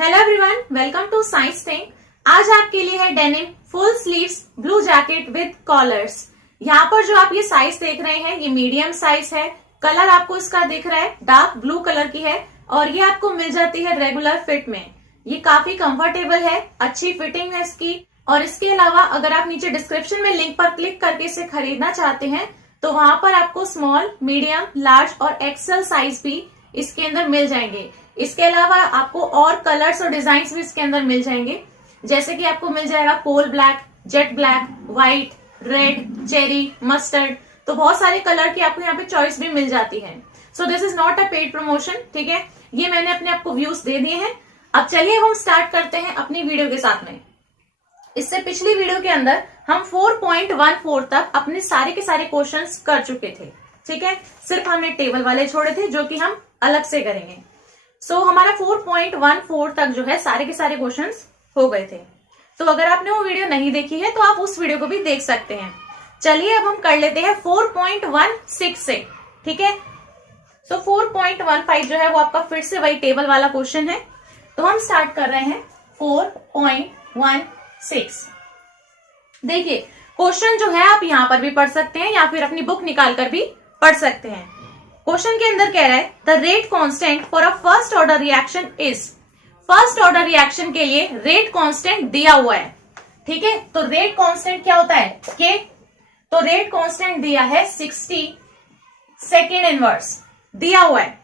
Hello everyone, welcome to science thing. आज आपके लिए है denim full sleeves blue jacket with collars. यहाँ पर जो आप ये साइज देख रहे हैं ये मीडियम साइज है। कलर आपको इसका दिख रहा है डार्क ब्लू कलर की है और ये आपको मिल जाती है रेगुलर फिट में। ये काफी कंफर्टेबल है, अच्छी फिटिंग है इसकी। और इसके अलावा अगर आप नीचे डिस्क्रिप्शन में लिंक पर क्लिक करके इसे खरीदना चाहते हैं तो वहां पर आपको स्मॉल, मीडियम, लार्ज और एक्सेल साइज भी इसके अंदर मिल जाएंगे। इसके अलावा आपको और कलर्स और डिजाइन्स भी इसके अंदर मिल जाएंगे, जैसे कि आपको मिल जाएगा coal black, jet black, white, red, cherry, mustard. तो बहुत सारे कलर की आपको यहाँ पे चॉइस भी मिल जाती है। So this is not a paid promotion, ठीक है। ये मैंने अपने आपको व्यूज दे दिए हैं। अब चलिए हम स्टार्ट करते हैं अपनी वीडियो के साथ में। इससे पिछली वीडियो के अंदर हम 4.14 तक अपने सारे के सारे क्वेश्चंस कर चुके थे, ठीक है। सिर्फ हमने टेबल वाले छोड़े थे जो कि हम अलग से करेंगे। हमारा 4.14 तक जो है सारे के सारे क्वेश्चंस हो गए थे। तो अगर आपने वो वीडियो नहीं देखी है तो आप उस वीडियो को भी देख सकते हैं। चलिए अब हम कर लेते हैं 4.16 से, ठीक है। 4.15 जो है वो आपका फिर से वही टेबल वाला क्वेश्चन है। तो हम स्टार्ट कर रहे हैं 4.16। देखिए क्वेश्चन जो है आप यहां पर भी पढ़ सकते हैं या फिर अपनी बुक निकाल कर भी पढ़ सकते हैं। क्वेश्चन के अंदर कह रहा है the rate constant for a first order reaction is. First order reaction के लिए रेट कांस्टेंट दिया हुआ है, ठीक है। तो रेट कांस्टेंट क्या होता है के। तो रेट कांस्टेंट दिया है 60 सेकेंड इनवर्स दिया हुआ है।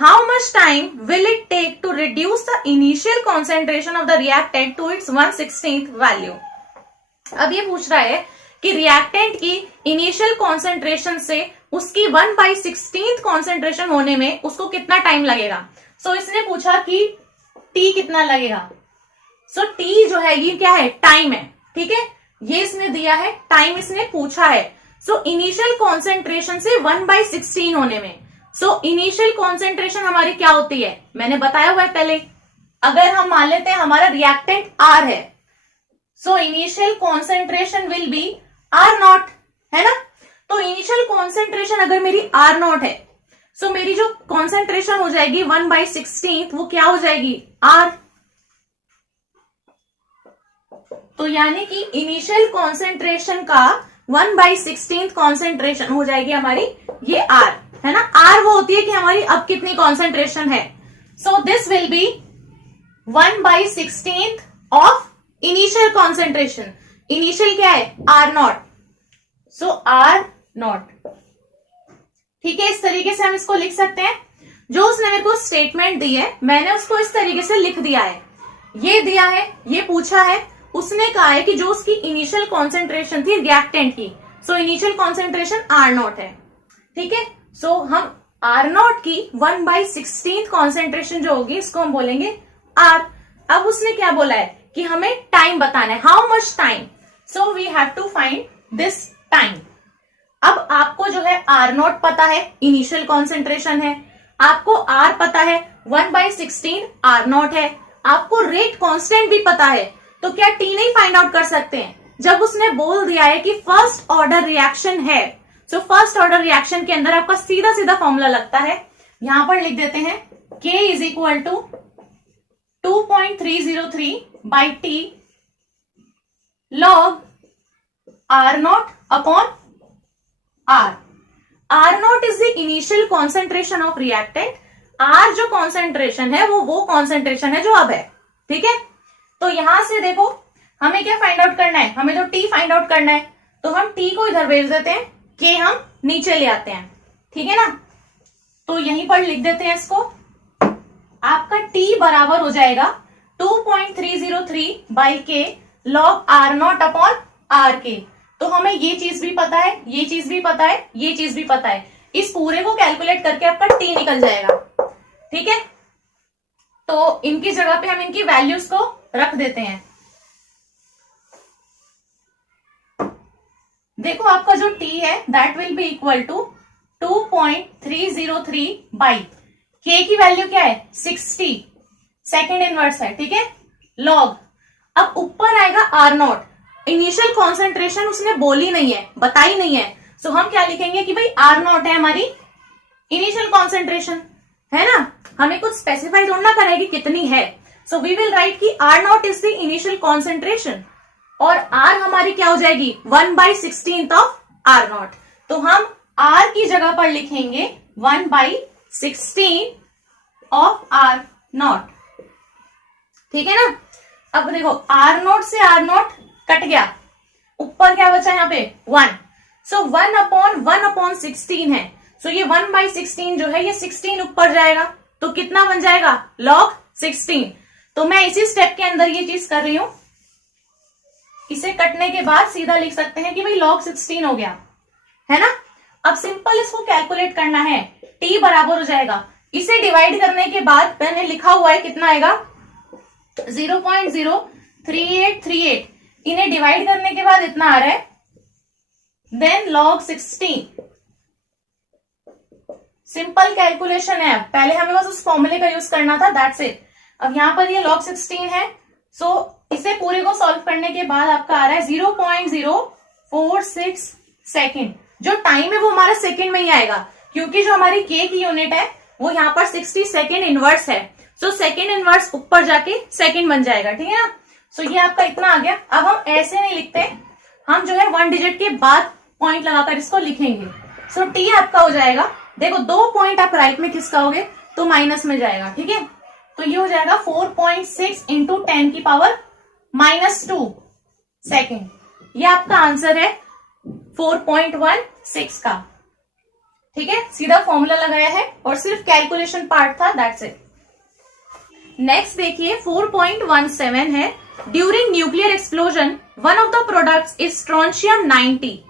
How much time will it take to reduce the initial concentration of the reactant to its 1/16 value. अब ये पूछ रहा है कि रिएक्टेंट की इनिशियल कॉन्सेंट्रेशन से उसकी 1/16 कॉन्सेंट्रेशन होने में उसको कितना टाइम लगेगा। इसने पूछा कि टी कितना लगेगा। टी जो है ये क्या है, टाइम है, ठीक है। ये इसने दिया है, टाइम इसने पूछा है। इनिशियल कॉन्सेंट्रेशन से 1/16 होने में, इनिशियल कॉन्सेंट्रेशन हमारी क्या होती है मैंने बताया हुआ है पहले। अगर हम मान लेते हैं हमारा रिएक्टेंट आर है, initial concentration will be R naught, है ना। तो इनिशियल कॉन्सेंट्रेशन अगर मेरी आर नॉट है, मेरी जो कॉन्सेंट्रेशन हो जाएगी 1/16 वो क्या हो जाएगी आर। तो यानी कि इनिशियल कॉन्सेंट्रेशन का 1/16 कॉन्सेंट्रेशन हो जाएगी हमारी ये आर, है ना। आर वो होती है कि हमारी अब कितनी कॉन्सेंट्रेशन है। This will be 1/16 of initial concentration. Initial क्या है आर नॉट, आर नॉट, ठीक है। इस तरीके से हम इसको लिख सकते हैं। जो उसने मेरे को स्टेटमेंट दी है मैंने उसको इस तरीके से लिख दिया है। ये दिया है, ये पूछा है, उसने कहा है कि जो उसकी इनिशियल कॉन्सेंट्रेशन थी रिएक्टेंट की, इनिशियल कॉन्सेंट्रेशन आर नॉट है, ठीक है। हम आर नॉट की 1/16 कॉन्सेंट्रेशन जो होगी इसको हम बोलेंगे आर। अब उसने क्या बोला है कि हमें टाइम बताना है, how much time. We have to find this time. अब आपको जो है आर नॉट पता है, इनिशियल कॉन्सेंट्रेशन है, आपको आर पता है 1/16 आर नॉट है, आपको रेट कांस्टेंट भी पता है। तो क्या टी नहीं फाइंड आउट कर सकते हैं जब उसने बोल दिया है कि फर्स्ट ऑर्डर रिएक्शन है। फर्स्ट ऑर्डर रिएक्शन के अंदर आपका सीधा सीधा फॉर्मूला लगता है, यहां पर लिख देते हैं K is equal to 2.303 by T log R naught upon R. R naught is the initial concentration of reactant. R जो कॉन्सेंट्रेशन है वो कॉन्सेंट्रेशन है जो अब है, ठीक है। तो यहां से देखो हमें क्या फाइंड आउट करना है, हमें तो टी फाइंड आउट करना है। तो हम टी को इधर भेज देते हैं, के हम नीचे ले आते हैं, ठीक है ना। तो यहीं पर लिख देते हैं इसको। आपका टी बराबर हो जाएगा 2.303 by K log R naught upon R के। तो हमें ये चीज भी पता है, ये चीज भी पता है, ये चीज भी पता है। इस पूरे को कैलकुलेट करके आपका टी निकल जाएगा, ठीक है। तो इनकी जगह पे हम इनकी वैल्यूज को रख देते हैं। देखो आपका जो टी है that will be equal to 2.303 by K की वैल्यू क्या है 60 सेकेंड इनवर्स है, ठीक है, लॉग। अब ऊपर आएगा आर नॉट। इनिशियल कॉन्सेंट्रेशन उसने बोली नहीं है, बताई नहीं है। हम क्या लिखेंगे कि भाई आर नॉट है हमारी इनिशियल कॉन्सेंट्रेशन, है ना। हमें कुछ स्पेसिफाई थोड़ा ना करें कि कितनी है, सो वी विल राइट कि R naught is the initial concentration और आर हमारी क्या हो जाएगी 1/16 ऑफ आर नॉट। तो हम आर की जगह पर लिखेंगे 1/16 ऑफ आर नॉट। ठीक है ना। अब देखो आर नॉट से आर नॉट कट गया, ऊपर क्या बचा यहाँ पे 1। सो 1/1/16 है। सो ये 1/16 जो है ये 16 ऊपर जाएगा तो कितना बन जाएगा log 16। तो मैं इसी स्टेप के अंदर ये चीज कर रही हूं। इसे कटने के बाद सीधा लिख सकते हैं कि भाई log 16 हो गया, है ना। अब सिंपल इसको कैलकुलेट करना है, t बराबर हो जाएगा, इसे डिवाइड करने के बाद मैंने लिखा हुआ है कितना आएगा 0.03838। इन्हें डिवाइड करने के बाद इतना आ रहा है, देन log 16। सिंपल कैलकुलेशन है, पहले हमें बस उस फॉर्मूले का यूज करना था, दैट्स इट। अब यहां पर ये log 16 है, सो इसे पूरे को सॉल्व करने के बाद आपका आ रहा है 0.046 सेकेंड। जो टाइम है वो हमारा सेकेंड में ही आएगा, क्योंकि जो हमारी k की यूनिट है वो यहाँ पर 60 सेकेंड इनवर्स है। सो सेकेंड इनवर्स ऊपर जाके सेकेंड बन जाएगा, ठीक है ना। सो ये आपका इतना आ गया। अब हम ऐसे नहीं लिखते, हम जो है 1 डिजिट के बाद पॉइंट लगाकर इसको लिखेंगे। सो t आपका हो जाएगा, देखो 2 पॉइंट आप राइट में खिसकाओगे तो माइनस में जाएगा, ठीक है। तो ये हो जाएगा 4.6 इंटू 10 की पावर -2 सेकेंड। ये आपका आंसर है 4.16 का, ठीक है। सीधा फॉर्मूला लगाया है और सिर्फ कैलकुलेशन पार्ट था, दैट्स इट। नेक्स्ट देखिए 4.17 है, during nuclear explosion one of the products is strontium 90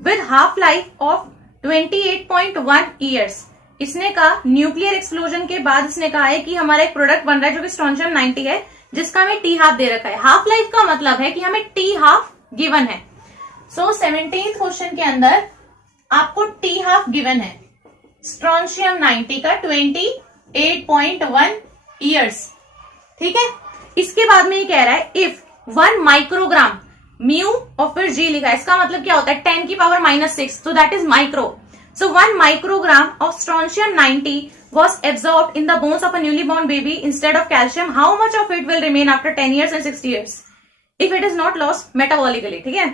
with half life of 28.1 years. इसने कहा न्यूक्लियर एक्सप्लोजन के बाद इसने कहा है कि हमारा एक प्रोडक्ट बन रहा है जो कि स्ट्रोंशियम 90 है, जिसका हमें टी हाफ दे रखा है। हाफ लाइफ का मतलब है कि हमें टी हाफ गिवन है। सो 17th क्वेश्चन के अंदर आपको टी हाफ गिवन है स्ट्रोंशियम 90 का 28.1 ईयर्स, ठीक है। इसके बाद में ये कह रहा है इफ 1 माइक्रोग्राम म्यू और फिर जी लिखा है, इसका मतलब क्या होता है 10 की पावर -6, तो that is micro. So 1 microgram of strontium 90 was absorbed in the bones of a newly born baby instead of calcium. How much of it will remain after 10 years and 60 years if it is not lost metabolically? ठीक है,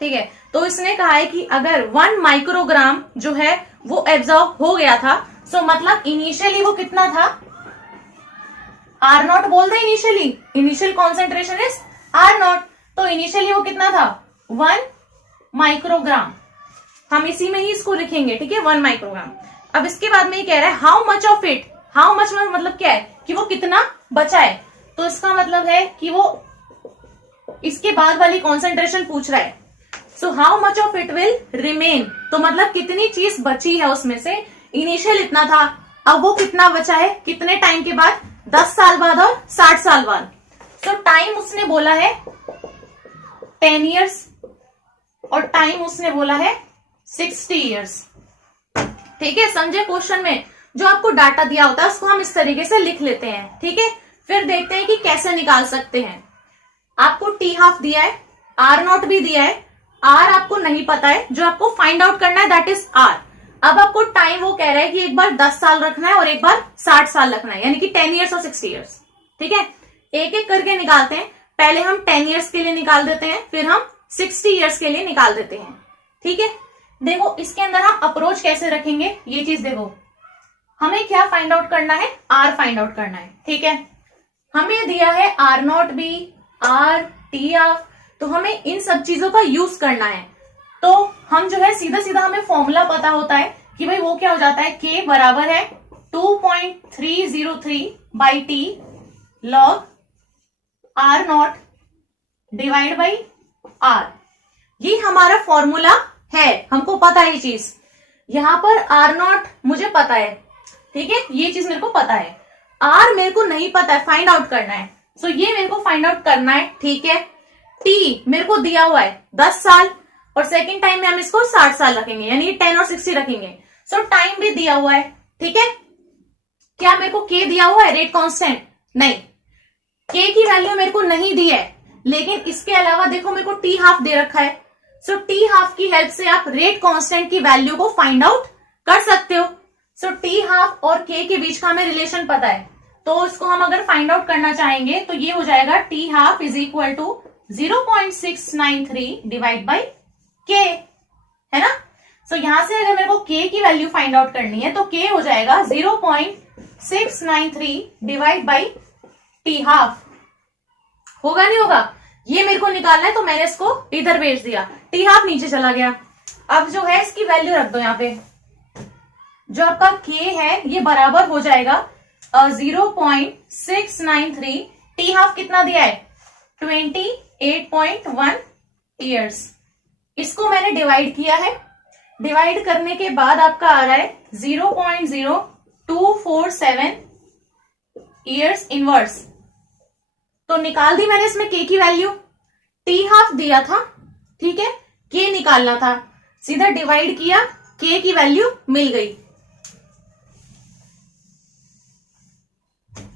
ठीक है। तो इसने कहा है कि अगर 1 माइक्रोग्राम जो है वो एब्जॉर्ब हो गया था, सो मतलब इनिशियली वो कितना था R0 बोल दे। इनिशियल कॉन्सेंट्रेशन इज R0, तो इनिशियली वो कितना था 1 माइक्रोग्राम। हम इसी में ही इसको लिखेंगे, ठीक है 1 माइक्रोग्राम। अब इसके बाद में ये कह रहा है how much of it, how much मतलब क्या है कि वो कितना बचा है, तो इसका मतलब है कि वो इसके बाद वाली कॉन्सेंट्रेशन पूछ रहा है। So how much of it will remain, तो मतलब कितनी चीज बची है उसमें से। इनिशियल इतना था, अब वो कितना बचा है कितने टाइम के बाद, 10 साल बाद और 60 साल बाद। तो टाइम उसने बोला है 10 ईयर्स और टाइम उसने बोला है 60 ईयर्स, ठीक है। समझे क्वेश्चन में जो आपको डाटा दिया होता है उसको हम इस तरीके से लिख लेते हैं, ठीक है। फिर देखते हैं कि कैसे निकाल सकते हैं। आपको टी हाफ दिया है, R0 भी दिया है, R आपको नहीं पता है, जो आपको फाइंड आउट करना है दैट इज R। अब आपको टाइम वो कह रहा है कि एक बार 10 साल रखना है और एक बार 60 साल रखना है, यानी कि 10 ईयर्स और 60 ईयर्स, ठीक है। एक एक करके निकालते हैं, पहले हम 10 ईयर्स के लिए निकाल देते हैं, फिर हम 60 ईयर्स के लिए निकाल देते हैं, ठीक है। देखो इसके अंदर हम अप्रोच कैसे रखेंगे, ये चीज देखो, हमें क्या फाइंड आउट करना है, R फाइंड आउट करना है, ठीक है। हमें दिया है R0 भी, R, T हाफ, तो हमें इन सब चीजों का यूज करना है। तो हम जो है सीधा सीधा हमें फॉर्मूला पता होता है कि भाई वो क्या हो जाता है, K बराबर है 2.303/T log R0 divide by R। ये हमारा फॉर्मूला है, हमको पता है ये चीज। यहां पर R0 मुझे पता है, ठीक है, ये चीज मेरे को पता है। R मेरे को नहीं पता है, फाइंड आउट करना है। सो ये मेरे को फाइंड आउट करना है, ठीक है। T मेरे को दिया हुआ है 10 साल और सेकेंड टाइम में हम इसको 60 साल रखेंगे, यानी 10 और 60 रखेंगे। सो टाइम भी दिया हुआ है, ठीक है। क्या मेरे को K दिया हुआ है रेट कांस्टेंट? नहीं, K की वैल्यू मेरे को नहीं दी है, लेकिन इसके अलावा देखो मेरे को T हाफ दे रखा है। सो T हाफ की हेल्प से आप रेट कांस्टेंट की वैल्यू को फाइंड आउट कर सकते हो। सो T हाफ और K के बीच का हमें रिलेशन पता है, तो इसको हम अगर फाइंड आउट करना चाहेंगे तो ये हो जाएगा T half is equal to 0.693 divide by K, है ना। सो यहां से अगर मेरे को के की वैल्यू फाइंड आउट करनी है तो के हो जाएगा 0.693 डिवाइड बाई टी हाफ। होगा नहीं होगा, ये मेरे को निकालना है तो मैंने इसको इधर भेज दिया, टी हाफ नीचे चला गया। अब जो है इसकी वैल्यू रख दो यहाँ पे, जो आपका के है ये बराबर हो जाएगा 0.693, टी हाफ कितना दिया है 28.1 ईयर्स। इसको मैंने डिवाइड किया है, डिवाइड करने के बाद आपका आ रहा है 0.0247 ईयर्स इनवर्स। तो निकाल दी मैंने इसमें के की वैल्यू, टी हाफ दिया था, ठीक है, के निकालना था, सीधा डिवाइड किया, के की वैल्यू मिल गई।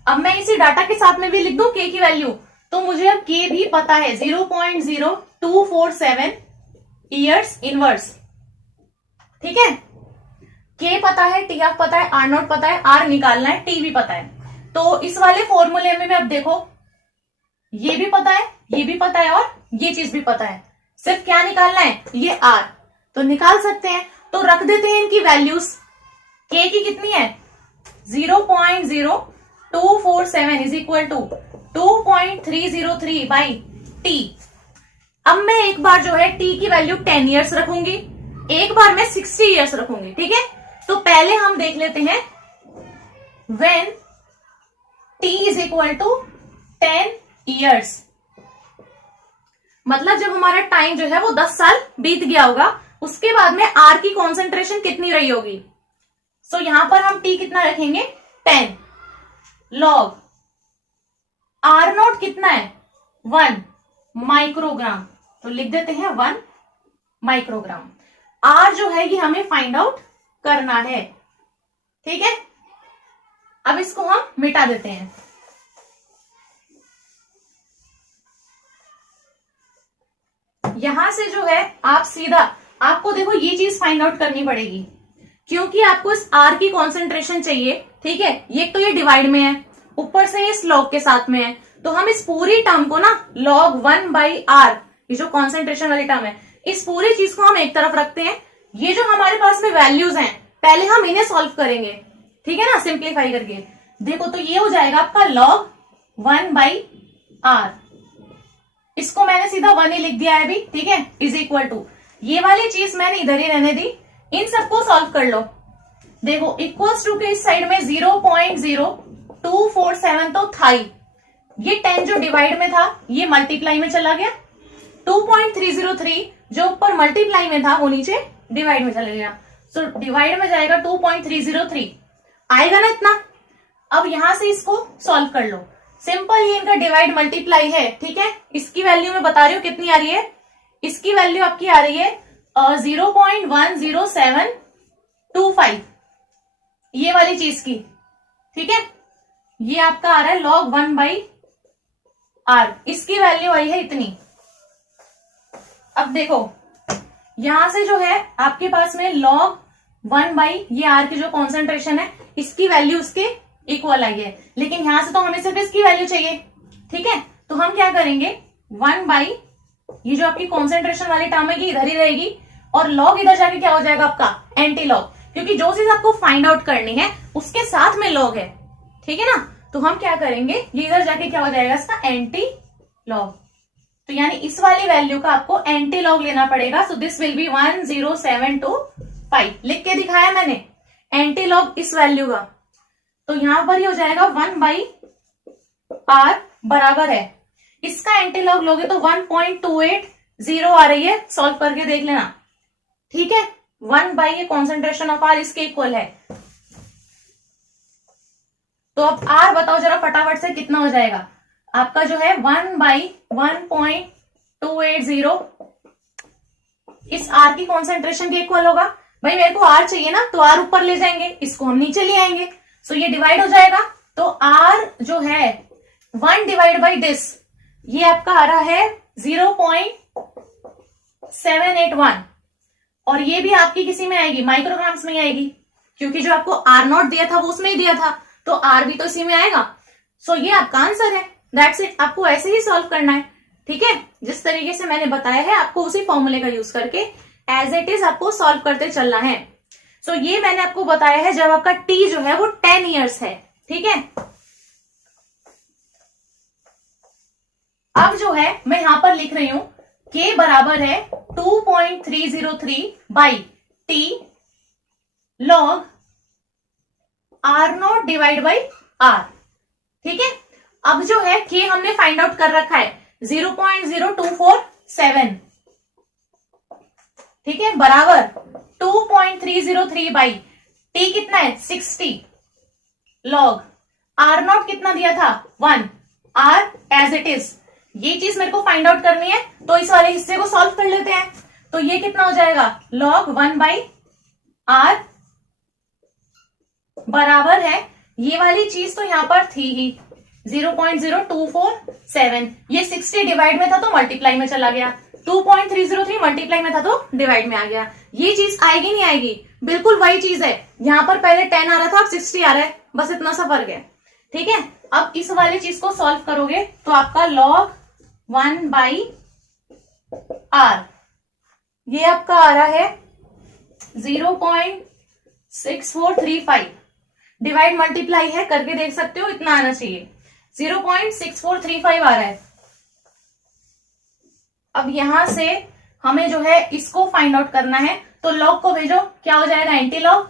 अब मैं इसी डाटा के साथ में भी लिख दूं के की वैल्यू, तो मुझे अब के भी पता है 0.0247 ईयर्स इनवर्स, ठीक है। के पता है, टी हाफ पता है, आर नॉट पता है, आर निकालना है, टी भी पता है। तो इस वाले फॉर्मूले में अब देखो ये भी पता है, ये भी पता है और ये चीज भी पता है, सिर्फ क्या निकालना है, ये आर, तो निकाल सकते हैं। तो रख देते हैं इनकी वैल्यूज। के की कितनी है 0.0247 is equal to 2.303 by T. अब मैं एक बार जो है टी की वैल्यू 10 ईयर्स रखूंगी, एक बार मैं 60 ईयर्स रखूंगी, ठीक है। तो पहले हम देख लेते हैं when T is equal to 10 years, मतलब जब हमारा टाइम जो है वो 10 साल बीत गया होगा, उसके बाद में आर की कॉन्सेंट्रेशन कितनी रही होगी। सो यहां पर हम टी कितना रखेंगे 10 लॉग आर नॉट कितना है 1 माइक्रोग्राम, तो लिख देते हैं 1 माइक्रोग्राम। आर जो है ये हमें फाइंड आउट करना है, ठीक है। अब इसको हम मिटा देते हैं। यहां से जो है आप सीधा, आपको देखो ये चीज फाइंड आउट करनी पड़ेगी, क्योंकि आपको इस आर की कॉन्सेंट्रेशन चाहिए, ठीक है। ये तो ये डिवाइड में है, ऊपर से इस लॉग के साथ में है, तो हम इस पूरी टर्म को ना log 1 बाई आर, ये जो कॉन्सेंट्रेशन वाली टर्म है, इस पूरी चीज को हम एक तरफ रखते हैं। ये जो हमारे पास में वैल्यूज हैं पहले हम इन्हें सॉल्व करेंगे, ठीक है ना, सिंप्लीफाई करके। देखो तो ये हो जाएगा आपका log 1 बाई आर, इसको मैंने सीधा 1 ही लिख दिया है अभी, ठीक है, इज इक्वल टू, ये वाली चीज मैंने इधर ही रहने दी। इन सबको सॉल्व कर लो। देखो इक्वल्स टू के इस साइड में 0.0247 तो था ही, ये 10 जो डिवाइड में था ये मल्टीप्लाई में चला गया, 2.303 जो ऊपर मल्टीप्लाई में था वो नीचे डिवाइड में चला गया। सो डिवाइड में जाएगा 2.303, आएगा ना इतना। अब यहां से इसको सॉल्व कर लो, सिंपल, ये इनका डिवाइड मल्टीप्लाई है, ठीक है। इसकी वैल्यू मैं बता रही हूँ कितनी आ रही है, इसकी वैल्यू आपकी आ रही है 0.10725, ये वाली चीज की, ठीक है। ये आपका आ रहा है log 1 बाई आर, इसकी वैल्यू आई है इतनी। अब देखो यहां से जो है आपके पास में log 1 बाई ये आर की जो कॉन्सेंट्रेशन है इसकी वैल्यू उसके इक्वल आई है, लेकिन यहां से तो हमें सिर्फ इसकी वैल्यू चाहिए, ठीक है। तो हम क्या करेंगे 1 बाई ये जो आपकी कॉन्सेंट्रेशन वाली टर्म है इधर ही रहेगी, और log इधर जाके क्या हो जाएगा आपका एंटी लॉग, क्योंकि जो चीज आपको फाइंड आउट करनी है उसके साथ में log है, ठीक है ना। तो हम क्या करेंगे, ये इधर जाके क्या हो जाएगा इसका एंटी लॉग, तो यानी इस वाली वैल्यू का आपको एंटी लॉग लेना पड़ेगा। सो दिस विल बी 10725, लिख के दिखाया मैंने एंटी लॉग इस वैल्यू का, तो यहां पर ही हो जाएगा 1 बाई आर बराबर है, इसका एंटी लॉग लोगे तो 1.280 आ रही है, सॉल्व करके देख लेना, ठीक है। 1 बाई ये कॉन्सेंट्रेशन ऑफ आर इसके इक्वल है। तो अब आर बताओ जरा फटाफट से कितना हो जाएगा आपका, जो है 1 बाई 1.280 इस आर की कॉन्सेंट्रेशन के इक्वल होगा। भाई मेरे को आर चाहिए ना, तो आर ऊपर ले जाएंगे, इसको हम नीचे ले आएंगे, सो ये डिवाइड हो जाएगा। तो आर जो है 1 डिवाइड बाई दिस, ये आपका आ रहा है 0.781, और ये भी आपकी किसी में आएगी, माइक्रोग्राम्स में आएगी, क्योंकि जो आपको आर नॉट दिया था वो उसमें ही दिया था, तो आर भी तो इसी में आएगा। सो ये आपका आंसर है। That's it. आपको ऐसे ही सॉल्व करना है, ठीक है। जिस तरीके से मैंने बताया है आपको उसी फॉर्मूले का यूज करके एज इट इज आपको सॉल्व करते चलना है। सो ये मैंने आपको बताया है जब आपका टी जो है वो 10 ईयर्स है, ठीक है। अब जो है मैं यहां पर लिख रही हूं के बराबर है 2.303 by T log R0 divide by R, ठीक है। अब जो है के हमने फाइंड आउट कर रखा है 0.0247, ठीक है, बराबर 2.303 बाई टी कितना है 60 लॉग R0 कितना दिया था 1, R एज इट इज। ये चीज मेरे को फाइंड आउट करनी है तो इस वाले हिस्से को सॉल्व कर लेते हैं। तो ये कितना हो जाएगा log 1 बाई R बराबर है, ये वाली चीज तो यहां पर थी ही 0.0247, ये 60 डिवाइड में था तो मल्टीप्लाई में चला गया, 2.303 मल्टीप्लाई में था तो डिवाइड में आ गया। ये चीज आएगी नहीं आएगी, बिल्कुल वही चीज है। यहां पर पहले 10 आ रहा था अब 60 आ रहा है, बस इतना सा फर्क है, ठीक है। अब इस वाली चीज को सॉल्व करोगे तो आपका log 1 बाई R ये आपका आ रहा है 0.6435, डिवाइड मल्टीप्लाई है करके देख सकते हो, इतना आना चाहिए 0.6435 आ रहा है। अब यहां से हमें जो है इसको फाइंड आउट करना है तो लॉग को भेजो, क्या हो जाएगा एंटी लॉग,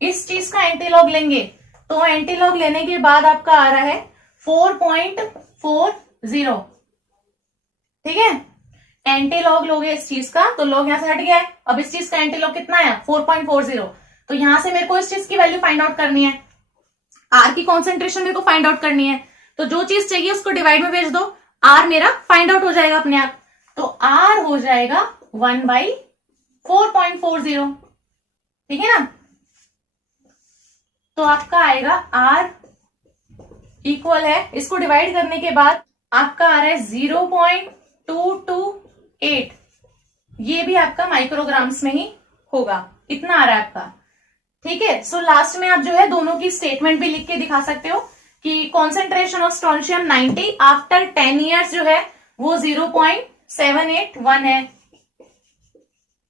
इस चीज का एंटी लॉग लेंगे तो एंटी लॉग लेने के बाद आपका आ रहा है 4.40, ठीक है। एंटी लॉग लोगे इस चीज का तो लॉग यहां से हट गया है, अब इस चीज का एंटी लॉग कितना है 4.40, तो यहां से मेरे को इस चीज की वैल्यू फाइंड आउट करनी है, आर की कॉन्सेंट्रेशन मेरे को फाइंड आउट करनी है। तो जो चीज चाहिए उसको डिवाइड में भेज दो, आर मेरा फाइंड आउट हो जाएगा अपने आप। तो आर हो जाएगा 1 बाई 4.40, ठीक है ना। तो आपका आएगा आर इक्वल है, इसको डिवाइड करने के बाद आपका आ रहा है 0.228, ये भी आपका माइक्रोग्राम्स में ही होगा, इतना आ रहा है आपका, ठीक है। सो लास्ट में आप जो है दोनों की स्टेटमेंट भी लिख के दिखा सकते हो कि concentration of strontium 90 after 10 years जो है वो 0.781 है,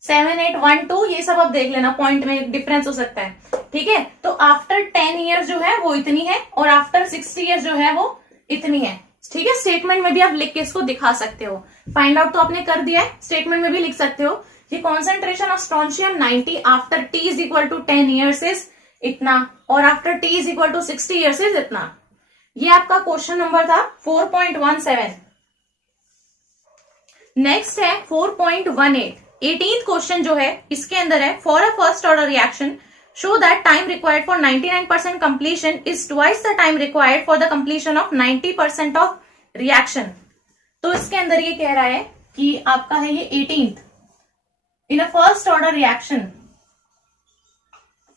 7812, ये सब आप देख लेना, पॉइंट में डिफरेंस हो सकता है, ठीक है। तो आफ्टर 10 ईयर्स जो है वो इतनी है और आफ्टर 60 ईयर्स जो है वो इतनी है, ठीक है। स्टेटमेंट में भी आप लिख के इसको दिखा सकते हो, फाइंड आउट तो आपने कर दिया है, स्टेटमेंट में भी लिख सकते हो कि concentration of strontium 90 after T is equal to 10 years is इतना और after T is equal to 60 years is इतना। ये आपका क्वेश्चन नंबर था 4.17। नेक्स्ट है 4.18, 18th क्वेश्चन जो है इसके अंदर है for a first order reaction show that time required for 99% completion is twice the time required for the completion of 90% of reaction. तो इसके अंदर ये कह रहा है कि आपका है ये 18th in a first order reaction,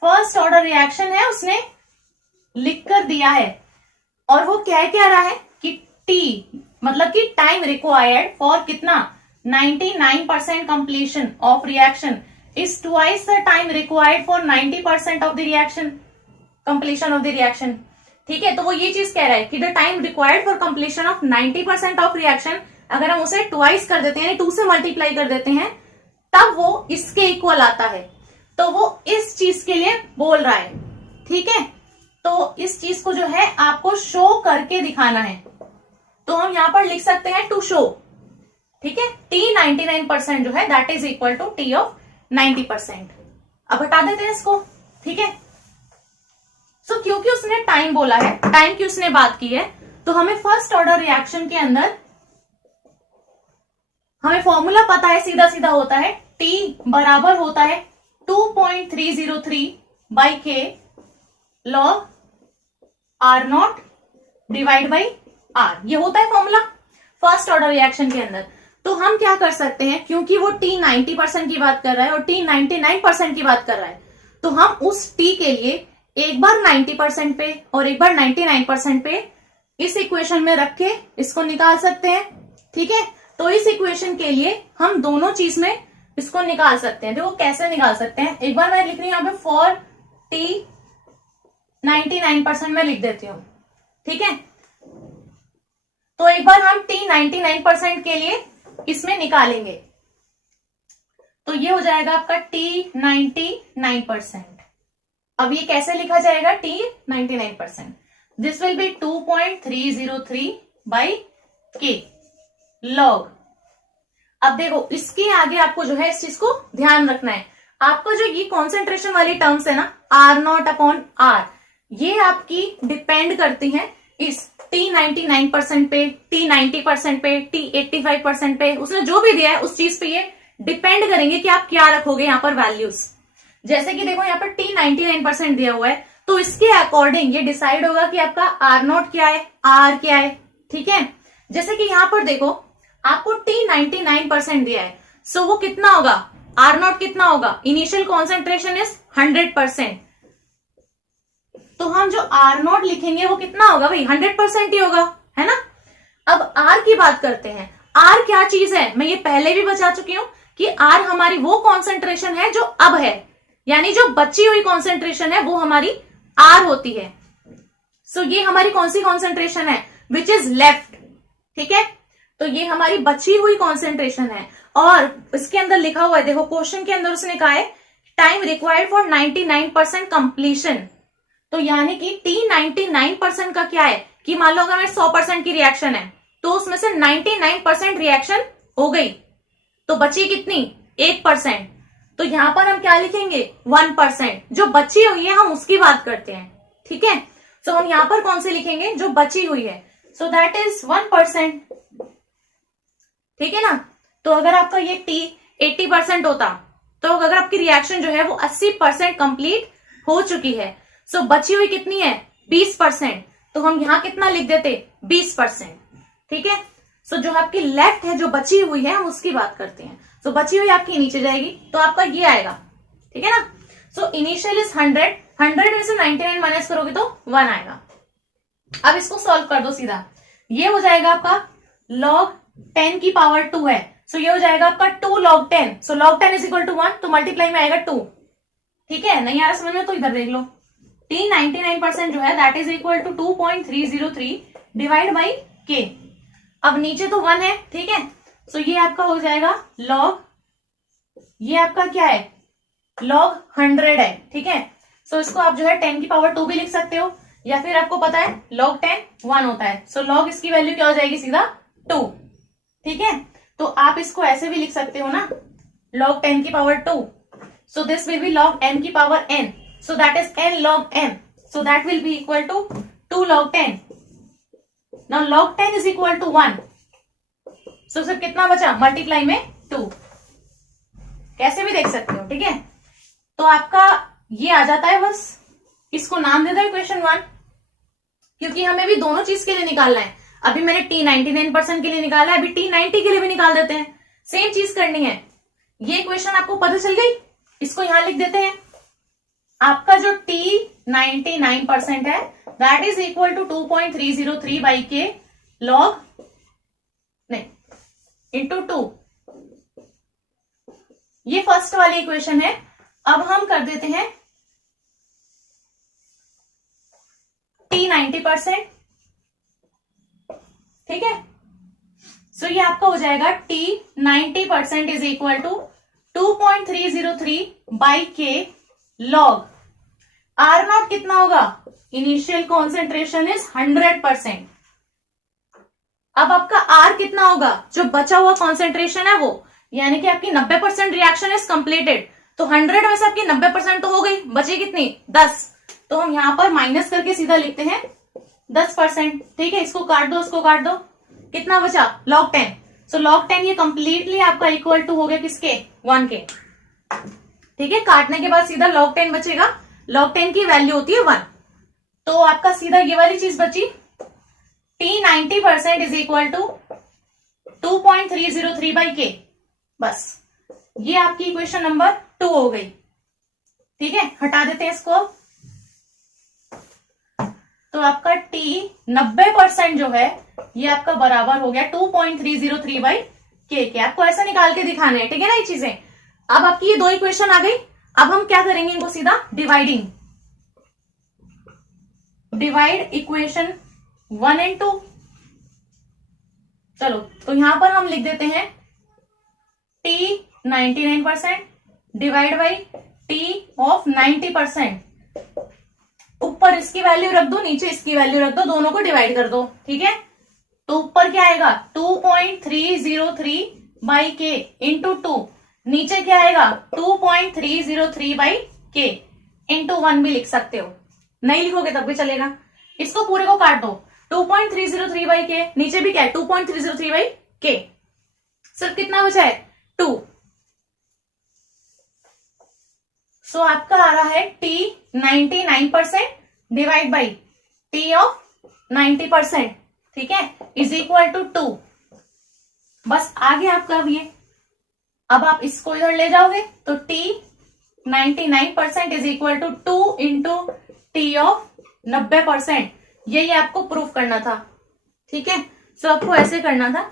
first order reaction है उसने लिख कर दिया है और वो क्या रहा है कि टी मतलब कि टाइम रिक्वायर्ड फॉर कितना 99% completion of reaction is twice the time required for 90% of the reaction, completion of the reaction, ठीक है। तो वो ये चीज कह रहा है कि the time required for completion of 90% of reaction अगर हम उसे ट्वाइस कर देते हैं यानी 2 से मल्टीप्लाई कर देते हैं तब वो इसके इक्वल आता है। तो वो इस चीज के लिए बोल रहा है, ठीक है। तो इस चीज को जो है आपको शो करके दिखाना है, तो हम यहां पर लिख सकते हैं टू शो, ठीक है। टी 99% जो है that is equal to T of 90%। अब हटा देते हैं इसको, ठीक है। सो क्योंकि उसने टाइम बोला है, टाइम की उसने बात की है, तो हमें फर्स्ट ऑर्डर रिएक्शन के अंदर हमें फॉर्मूला पता है, सीधा सीधा होता है टी बराबर होता है 2.303 by K log R0 divide by R, ये होता है फॉर्मूला फर्स्ट ऑर्डर रिएक्शन के अंदर। तो हम क्या कर सकते हैं, क्योंकि वो T 90% की बात कर रहा है और T 99% की बात कर रहा है, तो हम उस T के लिए एक बार 90% पे और एक बार 99% पे इस इक्वेशन में रख के इसको निकाल सकते हैं, ठीक है। तो इस इक्वेशन के लिए हम दोनों चीज में इसको निकाल सकते हैं। देखो कैसे निकाल सकते हैं, एक बार मैं लिख रही हूं यहाँ पे फॉर T 99% में लिख देती हूँ, ठीक है, तो एक बार हम t 99% के लिए इसमें निकालेंगे, तो ये हो जाएगा आपका t 99%। अब ये कैसे लिखा जाएगा t 99%? This will be 2.303 by k log। अब देखो इसके आगे आपको जो है इस चीज को ध्यान रखना है, आपका जो ये कॉन्सेंट्रेशन वाली टर्म्स है ना R0/R, ये आपकी डिपेंड करती हैं इस T99% पे, T90% पे, T85% पे, उसने जो भी दिया है उस चीज पे ये डिपेंड करेंगे कि आप क्या रखोगे यहाँ पर वैल्यूज। जैसे कि देखो यहाँ पर T99% दिया हुआ है, तो इसके अकॉर्डिंग ये डिसाइड होगा कि आपका R0 क्या है, R क्या है। ठीक है, जैसे कि यहाँ पर देखो आपको T99% दिया है, सो वो कितना होगा, R0 कितना होगा, इनिशियल कॉन्सेंट्रेशन इज 100%, तो हम जो R0 लिखेंगे वो कितना होगा भाई, 100% ही होगा, है ना। अब R की बात करते हैं, R क्या चीज है, मैं ये पहले भी बता चुकी हूं कि R हमारी वो कॉन्सेंट्रेशन है जो अब है, यानी जो बची हुई कॉन्सेंट्रेशन है वो हमारी R होती है। सो ये हमारी कौन सी कॉन्सेंट्रेशन है, विच इज लेफ्ट। ठीक है, तो ये हमारी बची हुई कॉन्सेंट्रेशन है, और इसके अंदर लिखा हुआ है, देखो क्वेश्चन के अंदर उसने कहा है टाइम रिक्वायर्ड फॉर 99% कंप्लीशन, तो यानी कि T99% का क्या है कि मान लो अगर मेरे 100% की रिएक्शन है तो उसमें से 99% रिएक्शन हो गई, तो बची कितनी, 1%, तो यहां पर हम क्या लिखेंगे, 1%, जो बची हुई है हम उसकी बात करते हैं। ठीक है, सो हम यहां पर कौन सी लिखेंगे, जो बची हुई है, सो दैट इज 1%। ठीक है ना, तो अगर आपका ये T 80% होता, तो अगर आपकी रिएक्शन जो है वो 80% कंप्लीट हो चुकी है, सो बची हुई कितनी है, 20%, तो हम यहां कितना लिख देते, 20%। ठीक है, सो जो आपकी लेफ्ट है जो बची हुई है हम उसकी बात करते हैं, सो बची हुई आपकी नीचे जाएगी, तो आपका ये आएगा। ठीक है ना, सो इनिशियल इज 100 में से 99 माइनस करोगे तो 1 आएगा। अब इसको सॉल्व कर दो सीधा, ये हो जाएगा आपका log 10 की पावर 2 है, सो ये हो जाएगा आपका 2 log 10, so log 10 is equal to 1, तो मल्टीप्लाई में आएगा 2। ठीक है, नहीं आ रहा समझ में तो इधर देख लो, T99% जो है that is equal to 2.303 divide by k। अब नीचे तो 1 है, ठीक है, सो ये आपका हो जाएगा log, ये आपका क्या है, log 100 है। ठीक है, सो इसको आप जो है 10 की पावर 2 भी लिख सकते हो, या फिर आपको पता है log 10 1 होता है, सो log इसकी वैल्यू क्या हो जाएगी, सीधा 2। ठीक है, तो आप इसको ऐसे भी लिख सकते हो ना, log 10 की power 2, so this will be log m की power n, so that is n log m, so that will be equal to 2 log 10। now log 10 is equal to 1, so सिर्फ कितना बचा, मल्टीप्लाई में 2, कैसे भी देख सकते हो। ठीक है, तो आपका ये आ जाता है, बस इसको नाम दे दो इक्वेशन 1, क्योंकि हमें भी दोनों चीज के लिए निकालना है। अभी मैंने T99% के लिए निकाला है, अभी T90 के लिए भी निकाल देते हैं, सेम चीज करनी है। ये इक्वेशन आपको पता चल गई, इसको यहां लिख देते हैं, आपका जो T99% है that is equal to 2.303 by K log नहीं इंटू 2, ये फर्स्ट वाली इक्वेशन है। अब हम कर देते हैं T90%। ठीक है, सो ये आपका हो जाएगा T90% is equal to 2.303 by K log R0 कितना होगा, इनिशियल कॉन्सेंट्रेशन इज 100%। अब आपका R कितना होगा, जो बचा हुआ कॉन्सेंट्रेशन है वो, यानी कि आपकी 90% रिएक्शन इज कंप्लीटेड, तो 100 में से आपकी 90% तो हो गई, बची कितनी, 10, तो हम यहां पर माइनस करके सीधा लिखते हैं 10%। ठीक है, इसको काट दो, इसको काट दो, कितना बचा, log 10, सो log 10 ये कंप्लीटली आपका इक्वल टू हो गया किसके, 1 के। ठीक है, काटने के बाद सीधा log 10 बचेगा, log 10 की वैल्यू होती है 1, तो आपका सीधा ये वाली चीज बची, T90% is equal to 2.303 by के, बस ये आपकी इक्वेशन नंबर 2 हो गई। ठीक है, हटा देते हैं इसको, तो आपका T90% जो है ये आपका बराबर हो गया 2.303 बाई के। आपको ऐसा निकाल के दिखाना है, ठीक है ना ये चीजें। अब आपकी ये 2 इक्वेशन आ गई, अब हम क्या करेंगे, इनको सीधा डिवाइड इक्वेशन 1/2। चलो तो यहां पर हम लिख देते हैं T 99% divide by T of 90%। ऊपर इसकी वैल्यू रख दो, नीचे इसकी वैल्यू रख दो, दोनों को डिवाइड कर दो, ठीक है। तो ऊपर क्या आएगा 2.303 बाई के इंटू 2, नीचे क्या आएगा 2.303 बाई के इंटू 1 भी लिख सकते हो, नहीं लिखोगे तब भी चलेगा। इसको पूरे को काट दो, 2.303 बाई के, नीचे भी क्या है 2.303 बाई के, सिर्फ कितना बचा है 2। सो आपका आ रहा है T 99% divide by T of 90%, ठीक है, इज इक्वल टू 2। बस आगे आपका ये, अब आप इसको इधर ले जाओगे तो T 99% is equal to 2 into T of 90%। यही आपको प्रूफ करना था, ठीक है। सो आपको ऐसे करना था,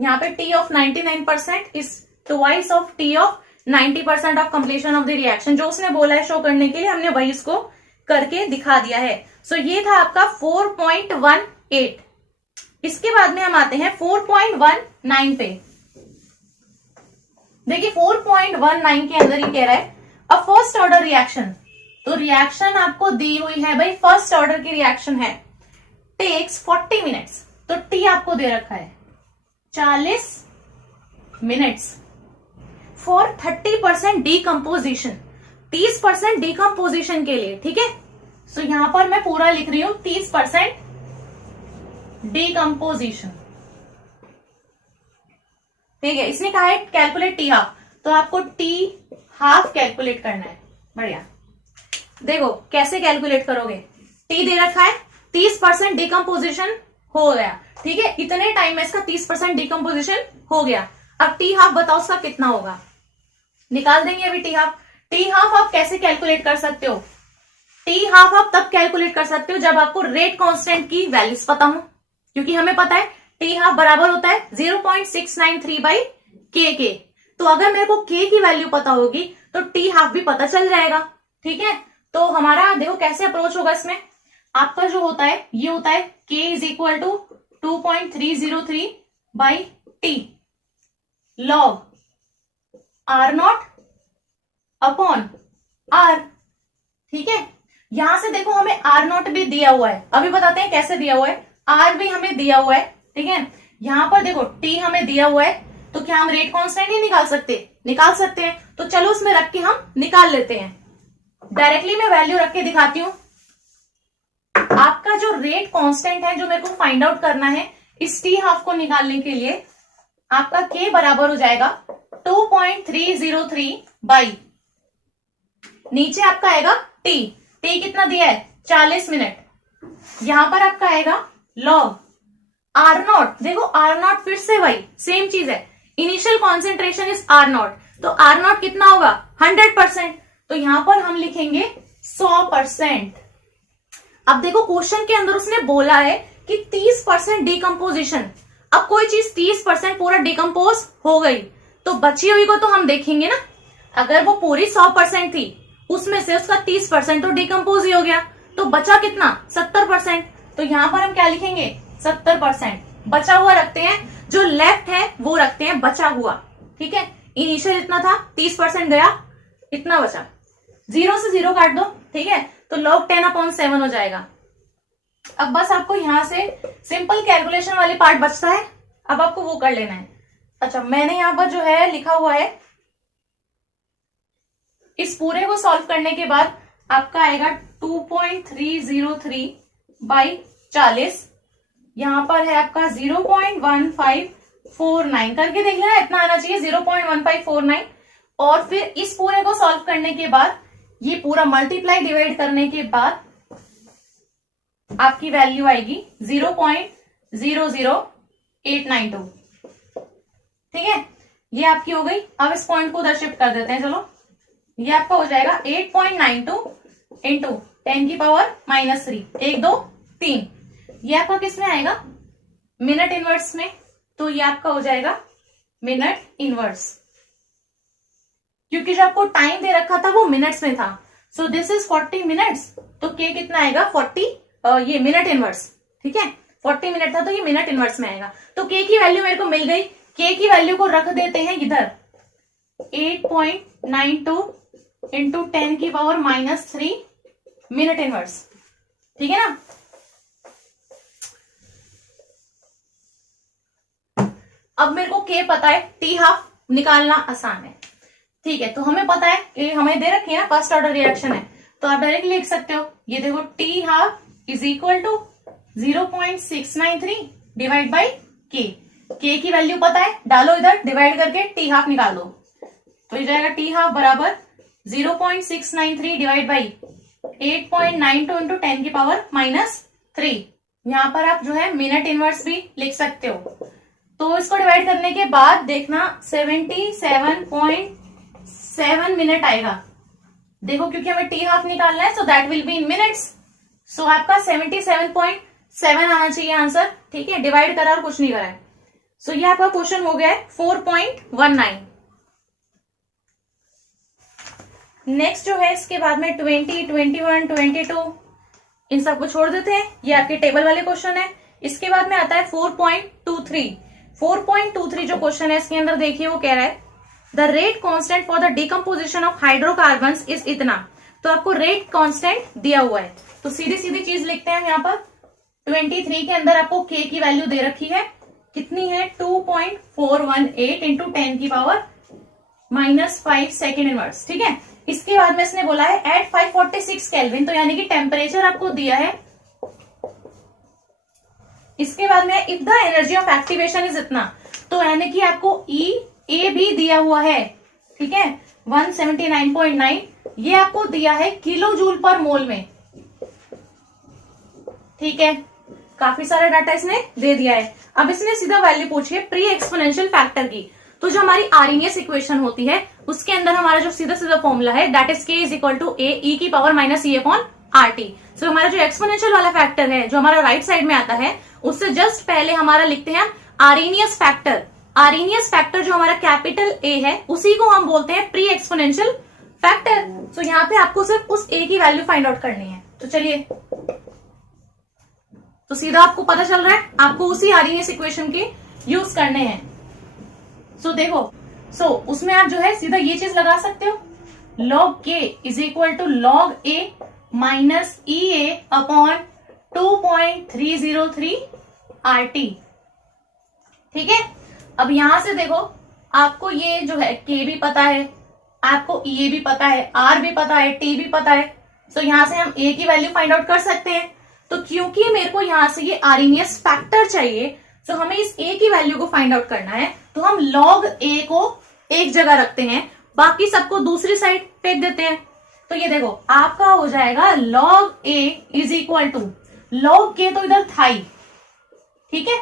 यहाँ पे T of 99% is twice of T of 90% of completion of the reaction. जो उसने बोला है शो करने के लिए, हमने वही इसको करके दिखा दिया है। सो ये था आपका 4.18। इसके बाद में हम आते हैं 4.19 पे। देखिए 4.19 के अंदर ही कह रहा है अ फर्स्ट ऑर्डर रिएक्शन। तो रिएक्शन आपको दी हुई है भाई, फर्स्ट ऑर्डर की रिएक्शन है, टेक्स 40 मिनट्स। तो टी आपको दे रखा है 40 मिनट्स फॉर 30% डीकम्पोजिशन, 30% डीकम्पोजिशन के लिए, ठीक है। सो यहां पर मैं पूरा लिख रही हूं 30% डीकम्पोजिशन, ठीक है। इसने कहा है कैलकुलेट टी हाफ, तो आपको टी हाफ कैलकुलेट करना है। बढ़िया, देखो कैसे कैलकुलेट करोगे। टी दे रखा है 30% डीकम्पोजिशन हो गया, ठीक है, इतने टाइम में इसका 30% डीकम्पोजिशन हो गया। अब टी हाफ बताओ उसका कितना होगा, निकाल देंगे अभी टी हाफ। टी हाफ आप कैसे कैलकुलेट कर सकते हो, टी हाफ आप तब कैलकुलेट कर सकते हो जब आपको रेट कांस्टेंट की वैल्यूज पता हो, क्योंकि हमें पता है टी हाफ बराबर होता है 0.693 बाई के। तो अगर मेरे को के की वैल्यू पता होगी तो टी हाफ भी पता चल जाएगा, ठीक है। तो हमारा देखो कैसे अप्रोच होगा इसमें। आपका जो होता है ये होता है K is equal to 2.303 by T log R0 upon R, ठीक है। यहां से देखो हमें R0 भी दिया हुआ है, अभी बताते हैं कैसे दिया हुआ है। R भी हमें दिया हुआ है, ठीक है। यहां पर देखो T हमें दिया हुआ है, तो क्या हम रेट कांस्टेंट ही निकाल सकते, निकाल सकते हैं। तो चलो उसमें रख के हम निकाल लेते हैं। डायरेक्टली मैं वैल्यू रख के दिखाती हूं। आपका जो रेट कांस्टेंट है, जो मेरे को फाइंड आउट करना है इस टी हाफ को निकालने के लिए, आपका के बराबर हो जाएगा 2.303 बाई, नीचे आपका आएगा टी, टी कितना दिया है 40 मिनट। यहां पर आपका आएगा लॉग R0, देखो R0 फिर से वही सेम चीज है, इनिशियल कॉन्सेंट्रेशन इज R0, तो R0 कितना होगा 100%, तो यहां पर हम लिखेंगे 100%। अब देखो क्वेश्चन के अंदर उसने बोला है कि 30% डीकम्पोजिशन। अब कोई चीज 30% पूरा डिकम्पोज हो गई तो बची हुई को तो हम देखेंगे ना। अगर वो पूरी 100% थी, उसमें से उसका 30% तो डिकम्पोज ही हो गया, तो बचा कितना 70%। तो यहां पर हम क्या लिखेंगे 70%, बचा हुआ रखते हैं, जो लेफ्ट है वो रखते हैं बचा हुआ, ठीक है। इनिशियल इतना था, 30% गया, इतना बचा, 0 से 0 काट दो, ठीक है, तो log 10/7 हो जाएगा। अब बस आपको यहां से सिंपल कैलकुलेशन वाली पार्ट बचता है, अब आपको वो कर लेना है। अच्छा, मैंने यहां पर जो है लिखा हुआ है, इस पूरे को सॉल्व करने के बाद आपका आएगा 2.303 बाई 40, यहां पर है आपका 0.1549, करके देख लेना, इतना आना चाहिए 0.1549। और फिर इस पूरे को सॉल्व करने के बाद ये पूरा मल्टीप्लाई डिवाइड करने के बाद आपकी वैल्यू आएगी 0.00892, ठीक है। ये आपकी हो गई। अब इस पॉइंट को उधर शिफ्ट कर देते हैं, चलो। ये आपका हो जाएगा 8.92 इंटू 10⁻³ 1 2 3। ये आपका किस में आएगा मिनट इनवर्स में, तो ये आपका हो जाएगा मिनट इनवर्स, क्योंकि जो आपको टाइम दे रखा था वो मिनट्स में था। सो दिस इज 40 मिनट्स, तो के कितना आएगा 40 ये मिनट इनवर्स, ठीक है 40 मिनट था तो ये मिनट इनवर्स में आएगा। तो के की वैल्यू मेरे को मिल गई, के की वैल्यू को रख देते हैं इधर 8.92 इंटू 10 की पावर -3 मिनट इनवर्स, ठीक है ना। अब मेरे को के पता है, टी हाफ निकालना आसान है, ठीक है। तो हमें पता है कि हमें दे रखी है ना फर्स्ट ऑर्डर रिएक्शन है, तो आप डायरेक्ट लिख सकते हो, ये देखो T half is equal to 0.693 divide by K की वैल्यू पता है, डालो इधर डिवाइड करके टी हाफ निकाल दो, तो ये जाएगा टी हाफ बराबर 0.693 डिवाइड बाई 8.92 इंटू 10 की पावर -3। यहां पर आप जो है मिनट इनवर्स भी लिख सकते हो। तो इसको डिवाइड करने के बाद देखना 77.7 मिनट आएगा, देखो क्योंकि हमें टी हाफ निकालना है, so that will be in minutes. So आपका 77.7 आना चाहिए आंसर, ठीक है। डिवाइड करा और कुछ नहीं करा है। सो ये आपका क्वेश्चन हो गया है 4.19। नेक्स्ट जो है इसके बाद में 20, 21, 22 इन सबको छोड़ देते हैं, ये आपके टेबल वाले क्वेश्चन है। इसके बाद में आता है 4.23। 4.23 जो क्वेश्चन है इसके अंदर देखिए वो कह रहा है the rate constant for the decomposition of hydrocarbons is इतना। तो आपको रेट कांस्टेंट दिया हुआ है, तो सीधी सीधी चीज लिखते हैं यहाँ पर। 23 के अंदर आपको के की वैल्यू दे रखी है, कितनी है 2.418 इंटू 10 की पावर -5 सेकेंड इनवर्स, ठीक है। इसके बाद में इसने बोला है एट 546 केल्विन, तो यानी कि टेम्परेचर आपको दिया है। इसके बाद में if the energy of activation is इतना, तो यानी कि आपको ई ए भी दिया हुआ है, ठीक है 179.9, ये आपको दिया है किलो जूल पर मोल में, ठीक है। काफी सारा डाटा इसने दे दिया है। अब इसने सीधा वैल्यू पूछी है प्री एक्सपोनेंशियल फैक्टर की। तो जो हमारी आरएनएस इक्वेशन होती है उसके अंदर हमारा जो सीधा सीधा फॉर्मूला है दैट इज के इज इक्वल टू ए ई की पावर -e अपॉन RT। सो हमारा जो एक्सपोनेंशियल वाला फैक्टर है जो हमारा राइट साइड में आता है उससे जस्ट पहले हमारा लिखते हैं आरएनएस फैक्टर। आरएनएस फैक्टर जो हमारा कैपिटल ए है उसी को हम बोलते हैं प्री एक्सपोनेंशियल फैक्टर। सो यहाँ पे आपको सिर्फ उस ए की वैल्यू फाइंड आउट करनी है। तो चलिए, तो सीधा आपको पता चल रहा है आपको उसी आरएनएस इक्वेशन के यूज करने हैं। सो देखो, उसमें आप जो है सीधा ये चीज लगा सकते हो, log k is equal to log a minus E A upon 2.303 RT, ठीक है। अब यहां से देखो आपको ये जो है k भी पता है, आपको e भी पता है, r भी पता है, t भी पता है। सो यहां से हम a की वैल्यू फाइंड आउट कर सकते हैं। तो क्योंकि मेरे को यहां से ये आरएनएस फैक्टर चाहिए, तो हमें इस a की वैल्यू को फाइंड आउट करना है, तो हम log a को एक जगह रखते हैं, बाकी सबको दूसरी साइड फेंक देते हैं। तो ये देखो आपका हो जाएगा log a is equal to log k, तो इधर था ही, ठीक है।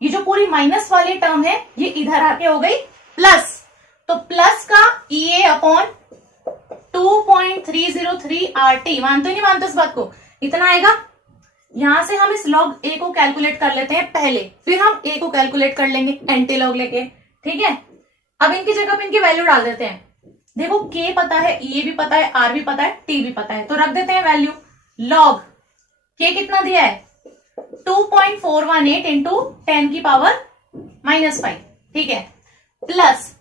ये जो पूरी माइनस वाली टर्म है ये इधर आके हो गई प्लस, तो प्लस का EA अपॉन 2.303 RT। मानते नहीं मानते इस बात को, इतना आएगा। यहां से हम इस log a को कैलकुलेट कर लेते हैं पहले, फिर हम a को कैलकुलेट कर लेंगे एंटी लॉग लेके, ठीक है। अब इनकी जगह पे इनकी वैल्यू डाल देते हैं। देखो k पता है, e भी पता है, r भी पता है, t भी पता है, तो रख देते हैं वैल्यू। log k कितना दिया है 2.418 इंटू 10 की पावर -5, ठीक है, प्लस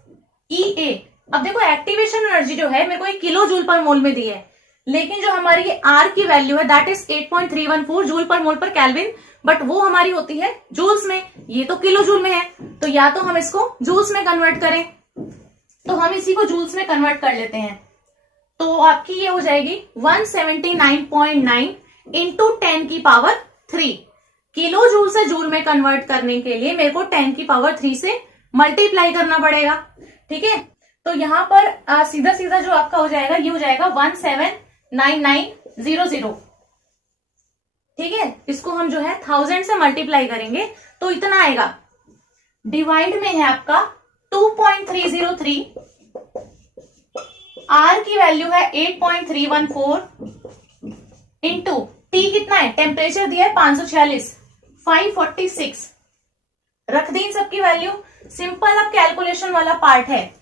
EA। अब देखो एक्टिवेशन एनर्जी जो है मेरे को एक किलो जूल पर मोल में दी है, लेकिन जो हमारी ये R की वैल्यू है दैट इज 8.314 जूल पर मोल पर केल्विन, बट वो हमारी होती है जूल्स में, ये तो किलो जूल में है। तो या तो हम इसको जूल्स में कन्वर्ट करें, तो हम इसी को जूल्स में कन्वर्ट कर लेते हैं। तो आपकी ये हो जाएगी 179.9 इंटू 10 की पावर 3। किलो जूल से जूल में कन्वर्ट करने के लिए मेरे को 10 की पावर 3 से मल्टीप्लाई करना पड़ेगा, ठीक है। तो यहां पर सीधा सीधा जो आपका हो जाएगा ये हो जाएगा 179900, ठीक है। इसको हम जो है 1000 से मल्टीप्लाई करेंगे तो इतना आएगा। डिवाइड में है आपका 2.303, R की वैल्यू है 8.314 इंटू T कितना है, टेम्परेचर दिया है 546, 546 रख दी इन सबकी वैल्यू। सिंपल अब कैलकुलेशन वाला पार्ट है।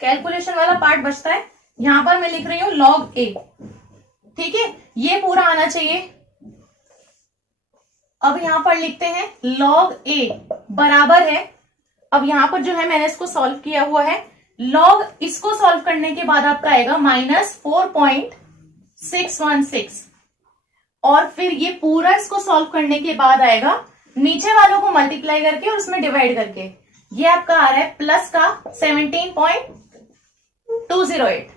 कैलकुलेशन वाला पार्ट बचता है, यहां पर मैं लिख रही हूं log a, ठीक है, ये पूरा आना चाहिए। अब यहां पर लिखते हैं log a बराबर है, अब यहां पर जो है मैंने इसको सॉल्व किया हुआ है, log इसको सॉल्व करने के बाद आपका आएगा -4.616, और फिर ये पूरा इसको सॉल्व करने के बाद आएगा नीचे वालों को मल्टीप्लाई करके और उसमें डिवाइड करके, ये आपका आ रहा है प्लस का 17.208,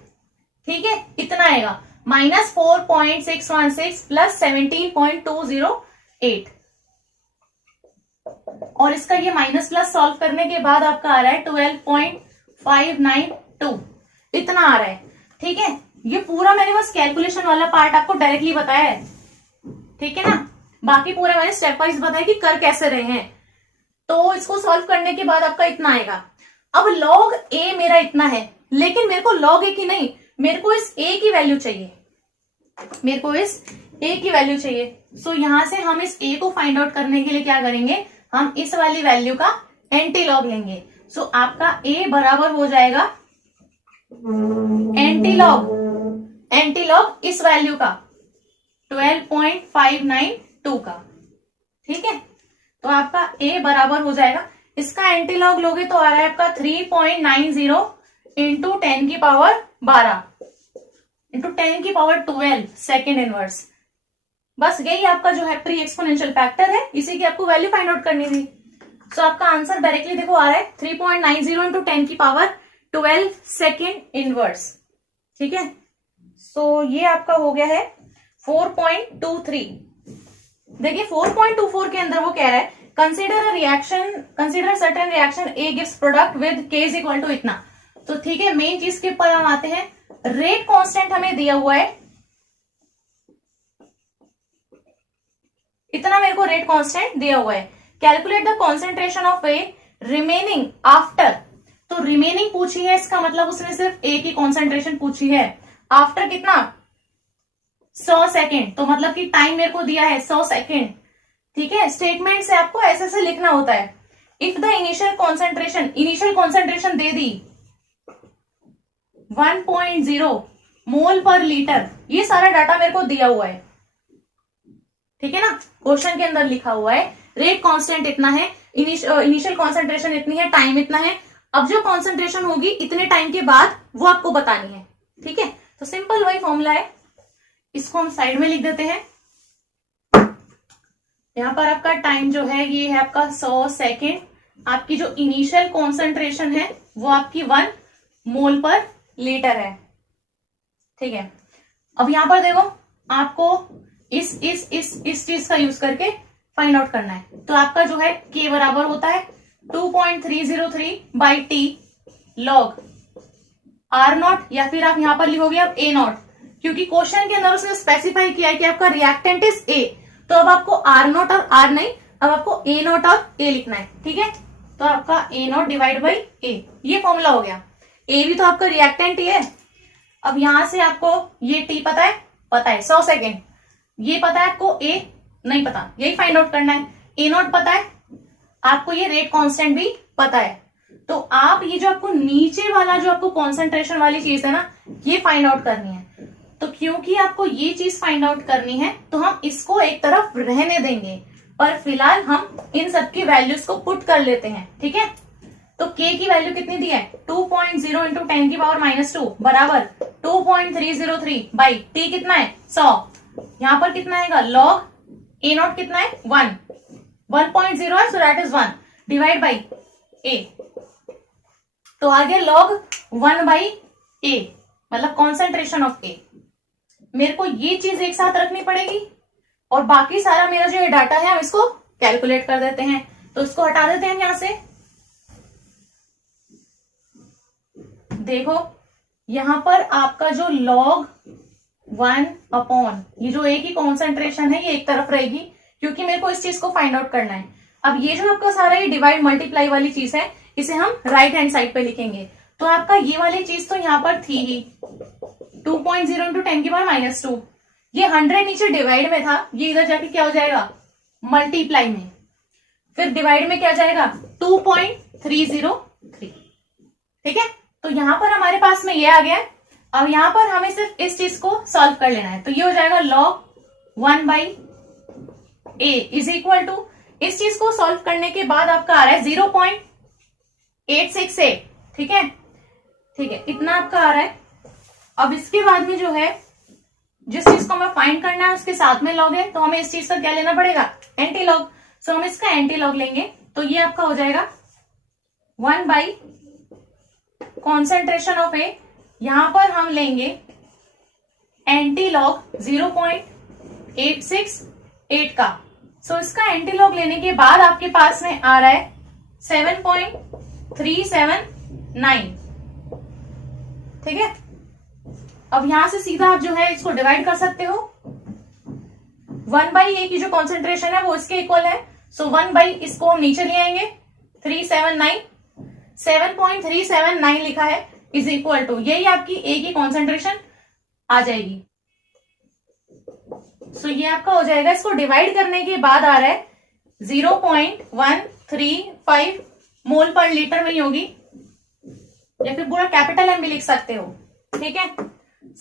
ठीक है, इतना आएगा -4.616 प्लस 17.208, और इसका ये माइनस प्लस सॉल्व करने के बाद आपका आ रहा है 12.592, इतना आ रहा है, ठीक है। ये पूरा मैंने बस कैलकुलेशन वाला पार्ट आपको डायरेक्टली बताया है, ठीक है ना, बाकी पूरा मैंने स्टेप वाइज बताया कि कर कैसे रहे हैं। तो इसको सॉल्व करने के बाद आपका इतना आएगा। अब log a मेरा इतना है, लेकिन मेरे को log a की नहीं, मेरे को इस a की वैल्यू चाहिए, मेरे को इस a की वैल्यू चाहिए। सो यहां से हम इस a को फाइंड आउट करने के लिए क्या करेंगे, हम इस वाली वैल्यू का एंटी लॉग लेंगे। सो आपका a बराबर हो जाएगा एंटी लॉग इस वैल्यू का 12.592 का, ठीक है। तो आपका a बराबर हो जाएगा, इसका एंटी लॉग लोगे तो आ रहा है आपका 3.90 इंटू 10 की पावर 12 इंटू 10 की पावर 12 सेकेंड इनवर्स। बस यही आपका जो है प्री एक्सपोनेंशियल फैक्टर है, इसी की आपको वैल्यू फाइंड आउट करनी थी। सो आपका आंसर डायरेक्टली देखो आ रहा है 3.90 इंटू 10 की पावर 12 सेकेंड इनवर्स, ठीक है। सो ये आपका हो गया है 4.23। देखिए 4.24 के अंदर वो कह रहा है consider certain reaction A gives product with k is equal to इतना। तो ठीक है, मेन चीज के ऊपर हम आते हैं, रेट कांस्टेंट हमें दिया हुआ है, इतना मेरे को रेट कांस्टेंट दिया हुआ है। Calculate the concentration of A remaining after, तो रिमेनिंग पूछी है, इसका मतलब उसने सिर्फ ए की कॉन्सेंट्रेशन पूछी है। आफ्टर कितना 100 सेकेंड, तो मतलब कि टाइम मेरे को दिया है 100 सेकेंड, ठीक है। स्टेटमेंट से आपको ऐसे लिखना होता है। इफ द इनिशियल कॉन्सेंट्रेशन दे दी 1.0 मोल पर लीटर, ये सारा डाटा मेरे को दिया हुआ है, ठीक है ना, क्वेश्चन के अंदर लिखा हुआ है रेट कांस्टेंट इतना है, इनिशियल कॉन्सेंट्रेशन इतनी है, टाइम इतना है। अब जो कॉन्सेंट्रेशन होगी इतने टाइम के बाद वो आपको बतानी है, ठीक है। तो सिंपल वही फॉर्मूला है, इसको हम साइड में लिख देते हैं। यहां पर आपका टाइम जो है ये है आपका 100 सेकेंड, आपकी जो इनिशियल कॉन्सेंट्रेशन है वो आपकी 1 मोल पर लीटर है, ठीक है। अब यहां पर देखो आपको इस चीज का यूज करके फाइंड आउट करना है। तो आपका जो है k बराबर होता है 2.303 बाई टी लॉग R0, या फिर आप यहां पर लिखोगे आप A0, क्योंकि क्वेश्चन के अंदर उसने स्पेसिफाई किया है कि आपका रिएक्टेंट इज A, तो अब आपको R0 और R नहीं, अब आपको A0 और A लिखना है, ठीक है। तो आपका A0 डिवाइड बाई A, ये फॉर्मूला हो गया। A भी तो आपका रिएक्टेंट ही है। अब यहां से आपको ये T पता है 100 सेकेंड, ये पता है आपको, A नहीं पता, यही फाइंड आउट करना है। A0 पता है आपको, ये रेट कांस्टेंट भी पता है। तो आप ये जो आपको नीचे वाला जो आपको कॉन्सेंट्रेशन वाली चीज है ना, ये फाइंड आउट करनी है। तो क्योंकि आपको ये चीज फाइंड आउट करनी है तो हम इसको एक तरफ रहने देंगे, पर फिलहाल हम इन सबकी वैल्यूज को पुट कर लेते हैं, ठीक है। तो k की वैल्यू कितनी दी है 2.0 इंटू 10 की पावर -2 बराबर 2.303 बाई t कितना है 100, यहां पर कितना आएगा log A0 कितना है 1.0 है, so that is 1 divide by a, तो आ गया log 1 बाई a, मतलब कॉन्सेंट्रेशन ऑफ a। मेरे को ये चीज एक साथ रखनी पड़ेगी, और बाकी सारा मेरा जो ये डाटा है हम इसको कैलकुलेट कर देते हैं। तो इसको हटा देते हैं यहां से। देखो यहां पर आपका जो log 1 अपॉन ये जो a की कॉन्सेंट्रेशन है ये एक तरफ रहेगी, क्योंकि मेरे को इस चीज को फाइंड आउट करना है। अब ये जो आपका सारा ये डिवाइड मल्टीप्लाई वाली चीज है, इसे हम राइट हैंड साइड पे लिखेंगे। तो आपका ये वाली चीज तो यहाँ पर थी ही 2.0 इंटू 10 की पावर -2, ये 100 नीचे डिवाइड में था, ये इधर जाके क्या हो जाएगा मल्टीप्लाई में, फिर डिवाइड में क्या जाएगा 2.303, ठीक है। तो यहां पर हमारे पास में ये आ गया। अब यहां पर हमें सिर्फ इस चीज को सॉल्व कर लेना है, तो ये हो जाएगा log 1/a is equal to, इस चीज को सॉल्व करने के बाद आपका आ रहा है 0.868, ठीक है, ठीक है, इतना आपका आ रहा है। अब इसके बाद में जो है जिस चीज को हमें फाइंड करना है उसके साथ में लॉग है, तो हमें इस चीज का क्या लेना पड़ेगा, एंटी लॉग। सो हम इसका एंटी लॉग लेंगे, तो ये आपका हो जाएगा 1 कॉन्सेंट्रेशन ऑफ ए, यहां पर हम लेंगे एंटी लॉग 0.868 का। सो इसका एंटी लॉग लेने के बाद आपके पास में आ रहा है 7.379, ठीक है। अब यहां से सीधा आप जो है इसको डिवाइड कर सकते हो, 1/a की जो कॉन्सेंट्रेशन है वो इसके इक्वल है, सो 1 इसको हम नीचे ले आएंगे 379, 7.379 लिखा है इज इक्वल टू, यही आपकी ए की कॉन्सेंट्रेशन आ जाएगी। सो ये आपका हो जाएगा, इसको डिवाइड करने के बाद आ रहा है 0.135 मोल पर लीटर में ही होगी, या फिर पूरा कैपिटल एम भी लिख सकते हो, ठीक है।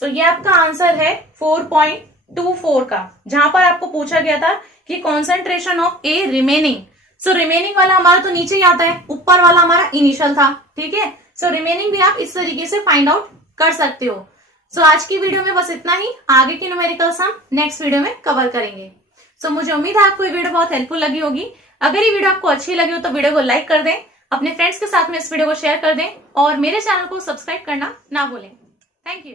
सो ये आपका आंसर है 4.24 का, जहां पर आपको पूछा गया था कि concentration of A remaining. So remaining वाला हमारा तो नीचे ही आता है, ऊपर वाला हमारा इनिशियल था, ठीक है। सो रिमेनिंग भी आप इस तरीके से फाइंड आउट कर सकते हो। सो आज की वीडियो में बस इतना ही, आगे की न्यूमेरिकल्स हम नेक्स्ट वीडियो में कवर करेंगे। सो मुझे उम्मीद है आपको ये वीडियो बहुत हेल्पफुल लगी होगी। अगर ये वीडियो आपको अच्छी लगी हो तो वीडियो को लाइक कर दें, अपने फ्रेंड्स के साथ में इस वीडियो को शेयर कर दें और मेरे चैनल को सब्सक्राइब करना ना भूलें। Thank you.